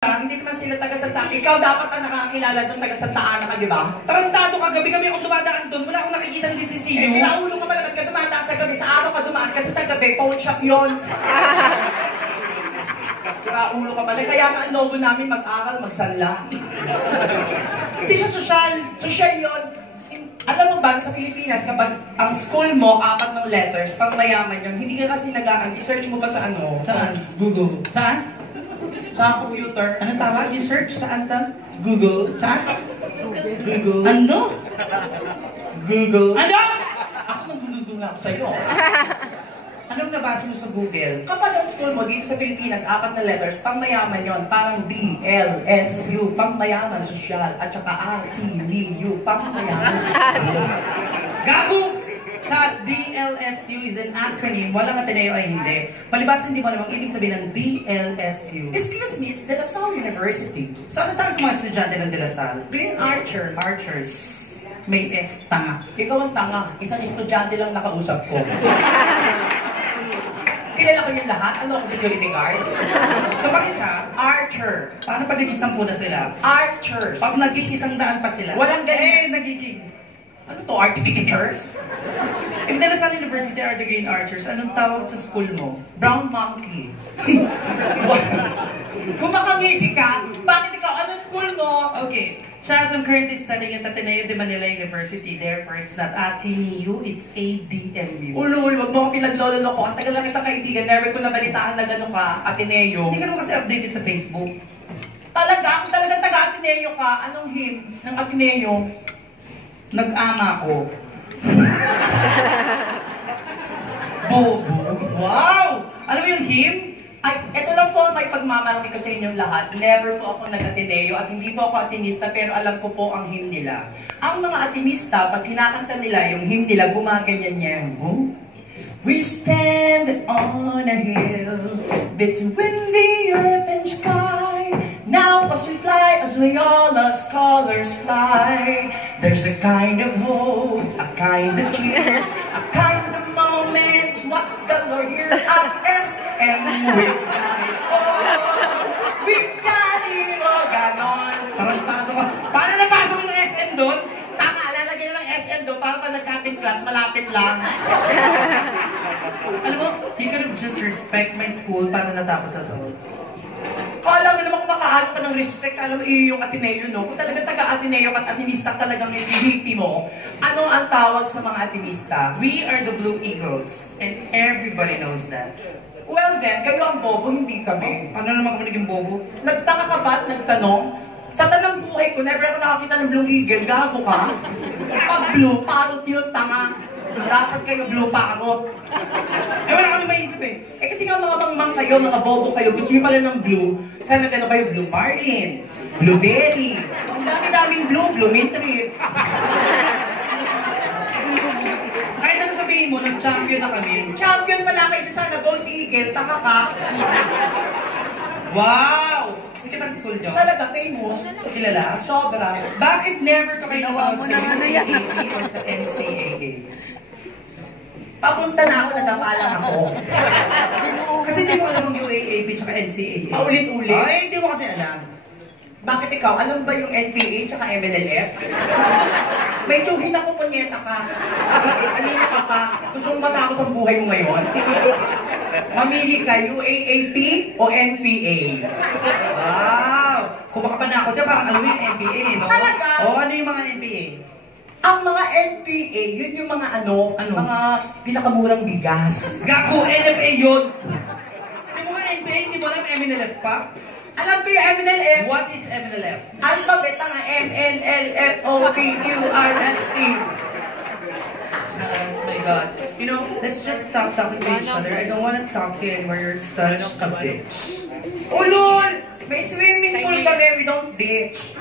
Hindi naman sila taga Santa Ana. Ikaw dapat ang nakakilala doon taga Santa Ana ka, di ba? Tarantado ka, gabi-gabi ako dumadaan doon. Wala akong nakikita ng DCCU. Eh, sinaulo ka malagad ka dumadaan sa gabi. Sa araw ka dumaan kasi sa gabi, pawn shop yun. Sinaulo ka pala. Kaya nga ang logo namin mag-aral, magsanla. Hindi siya sosyal. Sosyal yun. Alam mo ba, sa Pilipinas, kapag ang school mo, 4 ng letters, pang mayaman yun, hindi ka kasi nagaan. I-search mo ba sa ano? Saan? Google. Saan? Sa computer. Anong tawag? You search saan? Google. Saan? Google. Ano? Google. Ano? Ako nagdudugtong na ako sa'yo. Anong nabasa mo sa Google? Kapag ang school mo dito sa Pilipinas, 4 na letters, pang mayaman yon, parang D, L, S, U, pang mayaman, sosyal, at saka A, T, D, U, pang mayaman, sosyal. Gago! Kasi DLSU is an acronym. Walang Ateneo ay hindi. Palibas hindi mo namang ibig sabihin ng DLSU. Excuse me, it's De La Salle University. So ano tayo sa mga estudyante ng De La Salle? Green Archer. Archers. May S, tanga. Ikaw ang tanga. Isang estudyante lang nakausap ko. Kilala ko yung lahat. Ano ako, security guard? So pag isa, Archer. paano pag nag-isang na sila? Archers. Pag nag-100 pa sila? Walang ganyan. nagiging. Ano to? Architectures? If De La Salle University are the Green Archers, anong tawag sa school mo? Brown monkey. Kung makangisi ka, bakit ikaw? Ano school mo? Okay. Chaz, I'm currently studying at Ateneo de Manila University. Therefore, it's not ATNU, it's ADMU. Ulul, wag mo ako pinaglololo ko. Ang tagal lang kita kaibigan. Never ko nabalitaan na gano'n ka, Ateneo. Hindi ka naman kasi updated sa Facebook. Talaga? Kung talagang taga-Ateneo ka, anong him ng Ateneo? Nag-ama ko. Bobo. Wow! Alam mo yung him? Ay, eto lang po ang may pagmamalaki ko sa inyong lahat. Never po ako nag-Ateneo at hindi po ako Atenista pero alam ko po ang hymn nila. Ang mga Atenista, pag kinakanta nila yung hymn nila, gumaganyan yan. Oh? We stand on a hill between the earth and sky. Now as we fly, as we all as colors fly, there's a kind of hope, a kind of tears, a kind of moments. What's the Lord here at SM? We've got it all. We've got it all. Ganon. Tarantado ka. Paano napasok yung SM doon? Tama, lalagyan ng SM doon para pag nag-cutting class, malapit lang. Alam mo, you could have just respect my school para natapos na to. Kala mo naman kung makahanap ka ng respect, alam mo yung Ateneo, no? Kung talaga taga-Ateneo at Atenista talagang yung bibiti mo, ano ang tawag sa mga Atenista? We are the Blue Eagles, and everybody knows that. Well then, kayo ang bobo, hindi kami. Ano naman kami naging bobo? Nagtaka ka ba at nagtanong? Sa tanang buhay ko, never ako nakakita ng Blue Eagle. Gago ka? Pag blue, parot yun, tanga. Dapat kayo blue parot. Eh, wala kami maisip eh. Eh kasi nga mga mangmang kayo, mga bobo kayo, gusto nyo pala ng blue. Sana kayo Blue Marlin, Blueberry. Ang dami-daming blue, Blooming Trip. Kahit ano sabihin mo, nag-champion na kami. Champion pala kayo sana, Gold Eagle, taka ka. Wow! Sikat ang school nyo. Talaga famous. Kilala? Sobra. Bakit never to kayo Ginawa mo napanood sa naman ano yan. UAAP or sa NCAA? Papunta na ako, nadapalang ako. Kasi hindi mo alam ang UAAP tsaka NCAA. Paulit-ulit. Ay, hindi mo kasi alam. Bakit ikaw? Alam ba yung NPA tsaka MNLF? Medyo hinako-punyeta ka. Kanina ka pa. Gusto mong matapos ang buhay mo ngayon? Mamili ka, UAAP o NPA? Wow! Kung baka pa na ako dyan, parang alam mo yung NPA, no? Talaga? Oo, ano yung mga NPA? Ang mga NPA, yun yung mga mga pinakamurang bigas. Gago, NFA yun! Hindi mo nga NPA, hindi mo alam MNLF pa? Alam ko yung MNLF. What is MNLF? Alphabet ang MNLFOPQRST. Oh my God. You know, let's just stop talking to each other. I don't want to talk to you anymore. You're such a bitch. Ulol! May swimming pool kami, we don't bitch.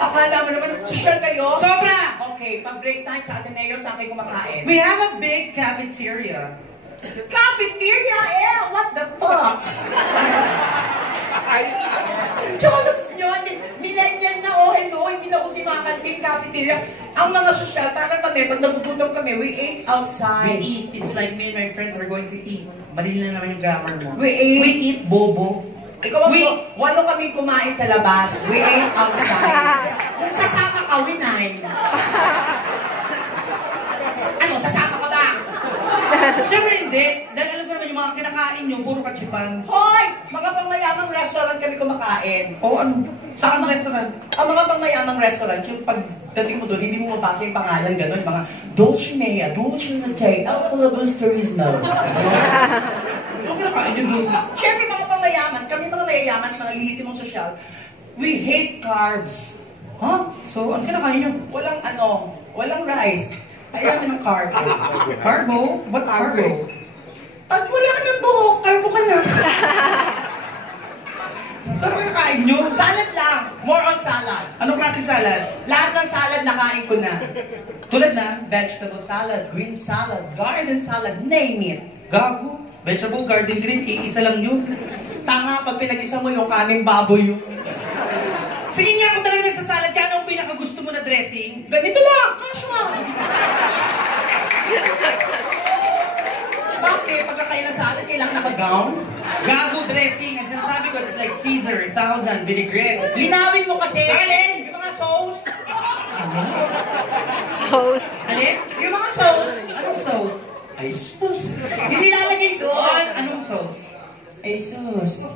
Akala mo naman, social kayo? Sobra! Okay, pag break time sa Ateneo, saan kayo kumakain? We have a big cafeteria. Cafeteria, eh! What the fuck? Jologs nyo, millennial na oh, hello, hindi na kasi mga kanting cafeteria. Ang mga social, parang kami, pag nagugutom kami, we ate outside. We eat. It's like me and my friends are going to eat. Mali na naman yung grammar mo. We ate. We eat bobo. Ikaw ang walo kami kumain sa labas. We ate outside. Kung sasama ka, we 9. Ano, sasama ka ba? Siyempre hindi. Dahil alam ko naman yung mga kinakain nyo, puro kachipan. Hoy! Mga pangmayamang restaurant kami kumakain. O ano? Saan ang restaurant? Ang mga pangmayamang restaurant, yung pagdating mo doon, hindi mo mabasa yung pangalan, gano'n. Mga Dulcinea, Dulcinea, El Palabos Turismo. Ano kinakain nyo doon? Siyempre mga pangmayaman, kami mga mayayaman, mga lehitimong sosyal, we hate carbs. Ha? So, ano kinakain nyo? Walang rice. Ayaw ng carb. Carbo? What carbo? At wala ka ng buhok, carbo ka na. Saan ang kinakain nyo? Salad lang. More on salad. Anong klaseng salad? Lahat ng salad nakain ko na. Tulad na? Vegetable salad, green salad, garden salad, name it. Gago. Vegetable garden green, iisa lang yun. Tanga, pag pinag-isa mo yung kaning baboy yun. Sige nga, kung talaga nagsasalad ka, ano ang pinakagusto mo na dressing? Ganito lang, casual. Bakit? Pagkakain ng salad, kailangan naka-gown? Gago dressing. Ang sinasabi ko, it's like Caesar, 1,000, vinaigrette. Linawin mo kasi. Alin? Yung mga sauce. Toast. Alin? Yung mga sauce. Anong sauce? Ay, sus. Hindi lalagay doon. Anong sauce? Ay, sus.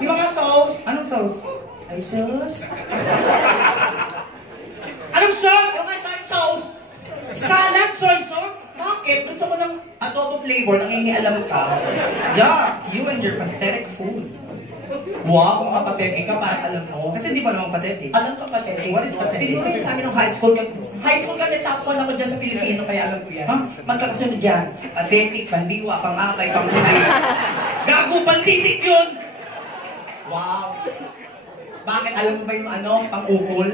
Yung mga sauce. Anong sauce? Ay, sus. Anong sauce? Yung mga soy sauce. Salad, soy sauce? Bakit? Gusto ko ng adobo flavor, nangingialam ka. Yeah, you and your pathetic food. Wow, kung mapapeke ka, parang alam mo. Kasi hindi pa naman pathetic. Alam ka pathetic. What is pathetic? Tinuro yun sa amin nung high school. High school kami, top 1 ako dyan sa Pilipino, kaya alam ko yan. Huh? Magkakasunod dyan. Pathetic, pandiwa, pang-akay, pang-huli. Gago, pantitik yun! Wow! Bakit alam mo ba yung pang-ukol?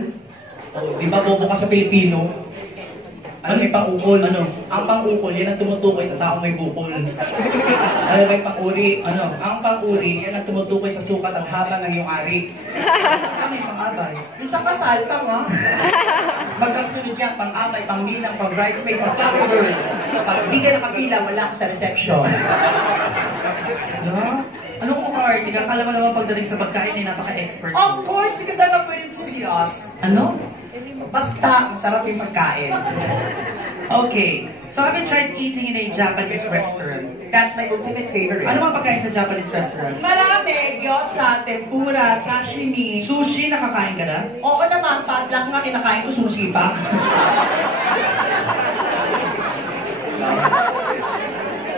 Di ba bobo ka sa Pilipino? Ano yung pang-ukol? Ano? Ang pang-ukol, yan ang tumutukoy sa taong may bukol. Ano ba yung pang-uri? Ang pang-uri, yan ang tumutukoy sa sukat at haba ng iyong ari. Ano yung pang-abay? Yung sa kasal, tama. Magkasunod yan, pang-amay, pang-ninang, pang-bridesmaid, pang-cover. Pag di ka nakapila, wala ka sa reception. Ano? Anong kuka-arty ka? Akala ko naman pagdating sa pagkain ay napaka-expert. Of course, because I'm a food enthusiast. Ano? Basta, masarap yung pagkain. Okay. So have you tried eating in a Japanese restaurant? That's my ultimate favorite. Ano mga pagkain sa Japanese restaurant? Marami, gyoza, tempura, sashimi. Sushi, nakakain ka na? Oo naman, padlak nga kinakain ko, sushi pa.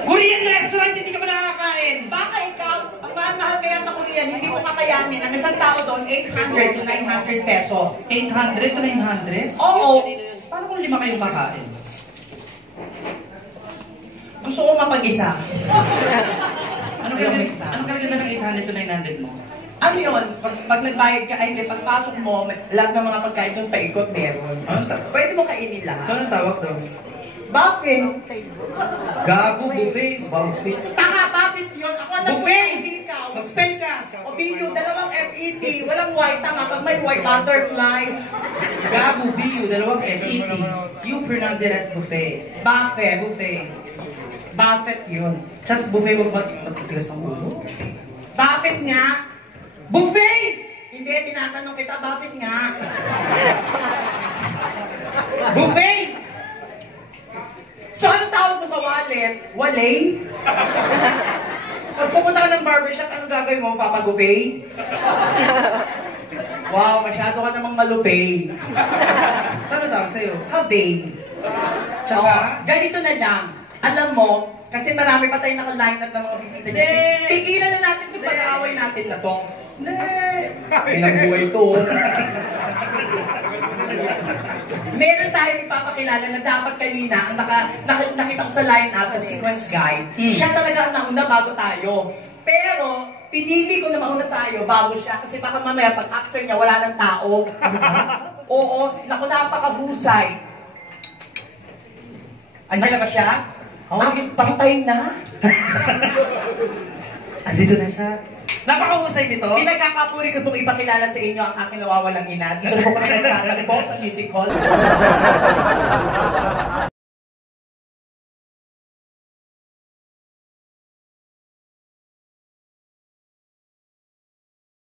Korean restaurant, hindi ka ba nakakain? Baka ikaw, ang mahal kaya sa Korean, hindi ko kakayanin. Ang isang tao doon, 800 to 900 pesos. 800 to 900? Oo. Paano kung 5 kayong kakain? Gusto ko mapag-isa. Anong kalaganda ng 800 to 900 mo? Ano yun? Pag nagbayad ka, ay hindi, pagpasok mo, lahat ng mga pagkain doon paikot meron. Basta, pwede mo kainin lahat. So anong tawag doon? Buffet. Gago, buffet. Buffet. Tanga, bakit yun? Ako ang Buffet! nag-buffet, hindi ikaw. Mag-spell ka. O BU, dalawang FET, walang white, tanga. Pag may white, butterfly. Gago, BU, dalawang FET. You pronounce it as buffet. Buffet. Buffet. Buffet yun. Just buffet, wag matitigas ang ulo. Buffet nga. Buffet! Hindi, tinatanong kita, buffet nga. Buffet! So, anong tawag mo sa wallet? Walay? Pag pupunta ka ng barbershop, anong gagawin mo? Papagupay? Wow, masyado ka namang malupay. Saan ang tawag sa'yo? Habay. Tsaka? Ganito na lang. Alam mo, kasi marami pa tayong naka-line up ng mga bisita niya. Hindi. Tigilan na natin itong Hindi. pag-aaway natin na to. Hindi. Ilang buhay to. Meron tayong ipapakilala na dapat kanina, ang nakita ko sa line-up, sa sequence guide, siya talaga ang nauna bago tayo. Pero, pinili ko na mauna tayo bago siya kasi baka mamaya pag after niya wala ng tao. Oo, naku, napakahusay. Andiyan na ba siya? Oh. Bakit patay na? Andito na siya. Napakahusay nito. Pinagkakapuri ko pong ipakilala sa inyo ang aking nawawalang ina. Dito po kami nagtatagpo sa music hall.